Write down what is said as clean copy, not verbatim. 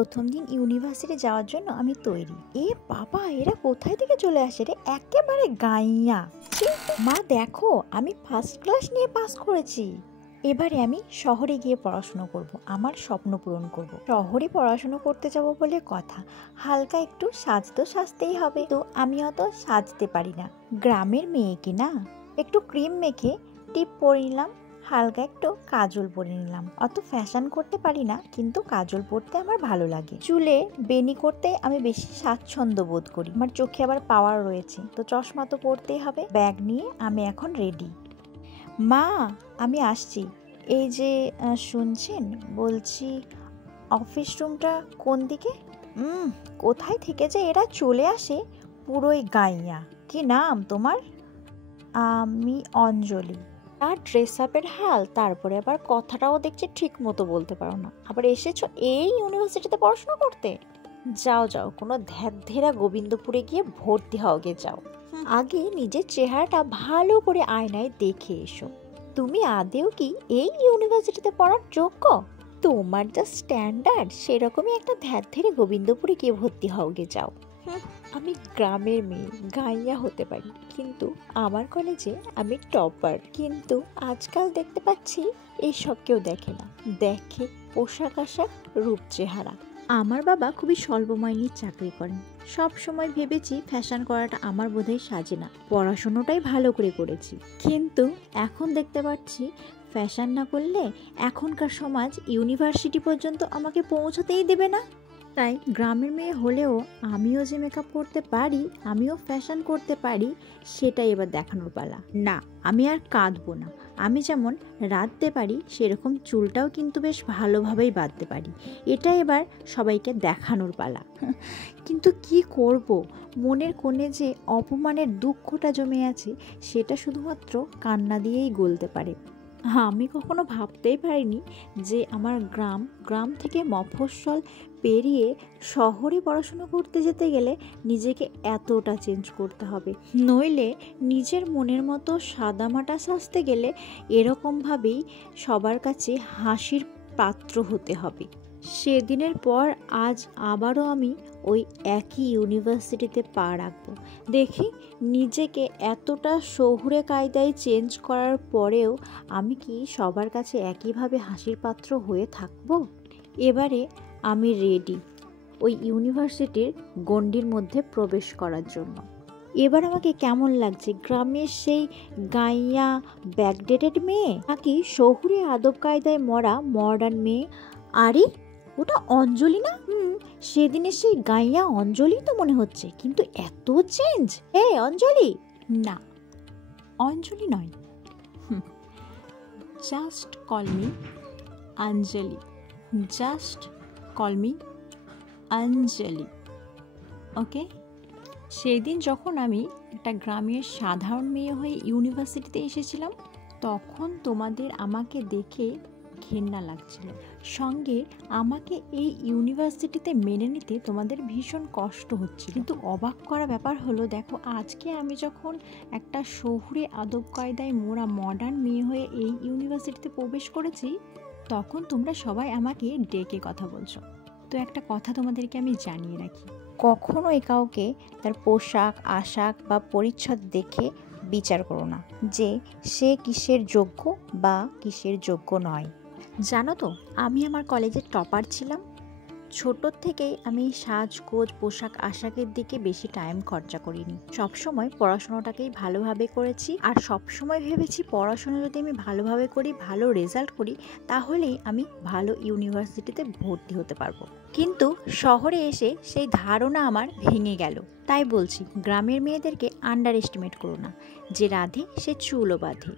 প্রথম দিন ইউনিভার্সিটি যাওয়ার জন্য আমি তৈরি। এ বাবা, এরা কোথায় থেকে চলে আসে রে, একেবারে গাইয়া। মা দেখো, আমি ফার্স্ট ক্লাস নিয়ে পাস করেছি। এবারে আমি শহরে গিয়ে পড়াশুনো করব, আমার স্বপ্ন পূরণ করব। শহরে পড়াশুনো করতে যাব বলে কথা, হালকা একটু সাজতে সাজতেই হবে। তো আমি অত সাজতে পারি না, গ্রামের মেয়ে কি না। একটু ক্রিম মেখে টিপ পরে নিলাম, হালকা একটু কাজল পরে নিলাম। অত ফ্যাশন করতে পারি না, কিন্তু কাজল পরতে আমার ভালো লাগে। চুলে বেনি করতে আমি বেশি স্বাচ্ছন্দ্য বোধ করি। আমার চোখে আবার পাওয়ার রয়েছে, তো চশমা তো পরতেই হবে। ব্যাগ নিয়ে আমি এখন রেডি। মা, আমি আসছি। এই যে শুনছেন, বলছি অফিস রুমটা কোন দিকে? কোথায় থেকে যে এরা চলে আসে, পুরোই গাইয়া। কি নাম তোমার? আমি অঞ্জলি। আর ড্রেস আপের হাল, তারপরে আবার কথাটাও দেখছি ঠিক মতো বলতে পারো না, আবার এসেছো এই ইউনিভার্সিটিতে পড়াশোনা করতে? যাও যাও, কোনো ধ্যাধেরা গোবিন্দপুরে গিয়ে ভর্তি হও গে, যাও। আগে নিজের চেহারাটা ভালো করে আয়নায় দেখে এসো। তুমি আদেও কি এই ইউনিভার্সিটিতে পড়ার যোগ্য? তোমার যা স্ট্যান্ডার্ড, সেরকমই একটা ধ্যাধেরে গোবিন্দপুরে গিয়ে ভর্তি হও গে, যাও। আমি গ্রামের মেয়ে, গাইয়া হতে পারি, কিন্তু আমার কলেজে আমি টপার। কিন্তু আজকাল দেখতে পাচ্ছি এইসব কেউ দেখে না, দেখে পোশাক আশাক, রূপ চেহারা। আমার বাবা খুবই স্বল্প মাইনের চাকরি করেন। সব সময় ভেবেছি ফ্যাশন করাটা আমার বোধহয় সাজে না, পড়াশোনাটাই ভালো করে করেছি। কিন্তু এখন দেখতে পাচ্ছি ফ্যাশন না করলে এখনকার সমাজ ইউনিভার্সিটি পর্যন্ত আমাকে পৌঁছাতেই দেবে না। তাই গ্রামের মেয়ে হলেও আমিও যে মেকআপ করতে পারি, আমিও ফ্যাশন করতে পারি, সেটাই এবার দেখানোর পালা। না, আমি আর কাঁদবো না। আমি যেমন রাঁধতে পারি, সেরকম চুলটাও কিন্তু বেশ ভালোভাবেই বাঁধতে পারি। এটা এবার সবাইকে দেখানোর পালা। কিন্তু কি করব, মনের কোণে যে অপমানের দুঃখটা জমে আছে, সেটা শুধুমাত্র কান্না দিয়েই গলতে পারে। আমি কখনো ভাবতেই পারিনি যে আমার গ্রাম থেকে মফস্বল পেরিয়ে শহরে পড়াশোনা করতে যেতে গেলে নিজেকে এতটা চেঞ্জ করতে হবে। নইলে নিজের মনের মতো সাদামাটা সাজতে গেলে এরকমভাবেই সবার কাছে হাসির পাত্র হতে হবে। সেদিনের পর আজ আবারও আমি ওই একই ইউনিভার্সিটিতে পা রাখবো। দেখি নিজেকে এতটা শহুরে কায়দায় চেঞ্জ করার পরেও আমি কি সবার কাছে একইভাবে হাসির পাত্র হয়ে থাকবো। এবারে আমি রেডি ওই ইউনিভার্সিটির গণ্ডির মধ্যে প্রবেশ করার জন্য। এবার আমাকে কেমন লাগছে, গ্রামের সেই গাইয়া ব্যাকডেটেড মেয়ে, নাকি শহুরে আদব কায়দায় মরা মডার্ন মেয়ে? আরে ওটা অঞ্জলি না? সেদিনের সেই গাইয়া অঞ্জলি তো মনে হচ্ছে, কিন্তু এত চেঞ্জ। অঞ্জলি না, অঞ্জলি নয়, জাস্ট কল মি অঞ্জলি, জাস্ট কল মি অঞ্জলি, ওকে? সেদিন যখন আমি একটা গ্রামের সাধারণ মেয়ে হয়ে ইউনিভার্সিটিতে এসেছিলাম, তখন তোমাদের আমাকে দেখে ঘেন্না লাগছিল, সঙ্গে আমাকে এই ইউনিভার্সিটিতে মেনে নিতে তোমাদের ভীষণ কষ্ট হচ্ছিল। কিন্তু অবাক করা ব্যাপার হলো, দেখো আজকে আমি যখন একটা শহুরে আদব কায়দায় মোড়া মডার্ন মেয়ে হয়ে এই ইউনিভার্সিটিতে প্রবেশ করেছি, তখন তোমরা সবাই আমাকে ডেকে কথা বলছো। তো একটা কথা তোমাদেরকে আমি জানিয়ে রাখি, কখনোই কাউকে তার পোশাক আশাক বা পরিচ্ছদ দেখে বিচার করো না যে সে কিসের যোগ্য বা কিসের যোগ্য নয়। জানো তো, আমি আমার কলেজের টপার ছিলাম। ছোটোর থেকেই আমি সাজগোজ পোশাক আশাকের দিকে বেশি টাইম খরচা করিনি, সবসময় পড়াশোনাটাকেই ভালোভাবে করেছি। আর সবসময় ভেবেছি পড়াশোনা যদি আমি ভালোভাবে করি, ভালো রেজাল্ট করি, তাহলেই আমি ভালো ইউনিভার্সিটিতে ভর্তি হতে পারবো। কিন্তু শহরে এসে সেই ধারণা আমার ভেঙে গেল। তাই বলছি, গ্রামের মেয়েদেরকে আন্ডার এস্টিমেট করো না। যে রাধে সে চুলও বাঁধে।